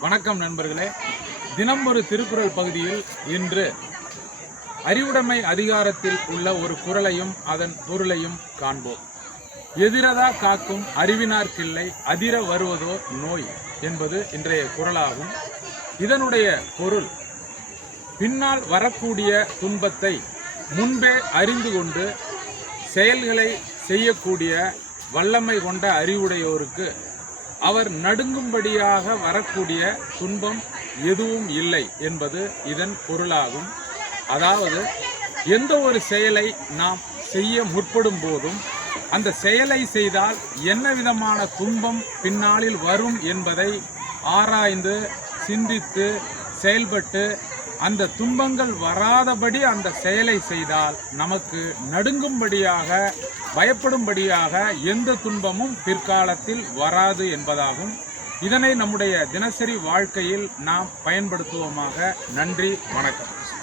வணக்கம் நண்பர்களே. தினம் ஒரு திருக்குறள் பகுதியில் இன்று அறிவுடைமை அதிகாரத்தில் உள்ள ஒரு குறளையும் அதன் பொருளையும் காண்போம். எதிரதா காக்கும் அறிவினார் கிள்ளை அதிர வருவதோ நோய் என்பது இன்றைய குறளாகும். இதனுடைய பொருள், பின்னால் வரக்கூடிய துன்பத்தை முன்பே அறிந்து கொண்டு செயல்களை செய்யக்கூடிய வல்லமை கொண்ட அறிவுடையோருக்கு அவர் நடுங்கும்படியாக வரக்கூடிய துன்பம் எதுவும் இல்லை என்பது இதன் பொருளாகும். அதாவது, எந்த ஒரு செயலை நாம் செய்ய முற்படும் போதும் அந்த செயலை செய்தால் என்ன விதமான துன்பம் பின்னாளில் வரும் என்பதை ஆராய்ந்து சிந்தித்து செயல்பட்டு அந்த துன்பங்கள் வராதபடி அந்த செயலை செய்தால் நமக்கு நடுங்கும்படியாக, பயப்படும்படியாக எந்த துன்பமும் பிற்காலத்தில் வராது என்பதாகும். இதனை நம்முடைய தினசரி வாழ்க்கையில் நாம் பயன்படுத்துவோமாக. நன்றி, வணக்கம்.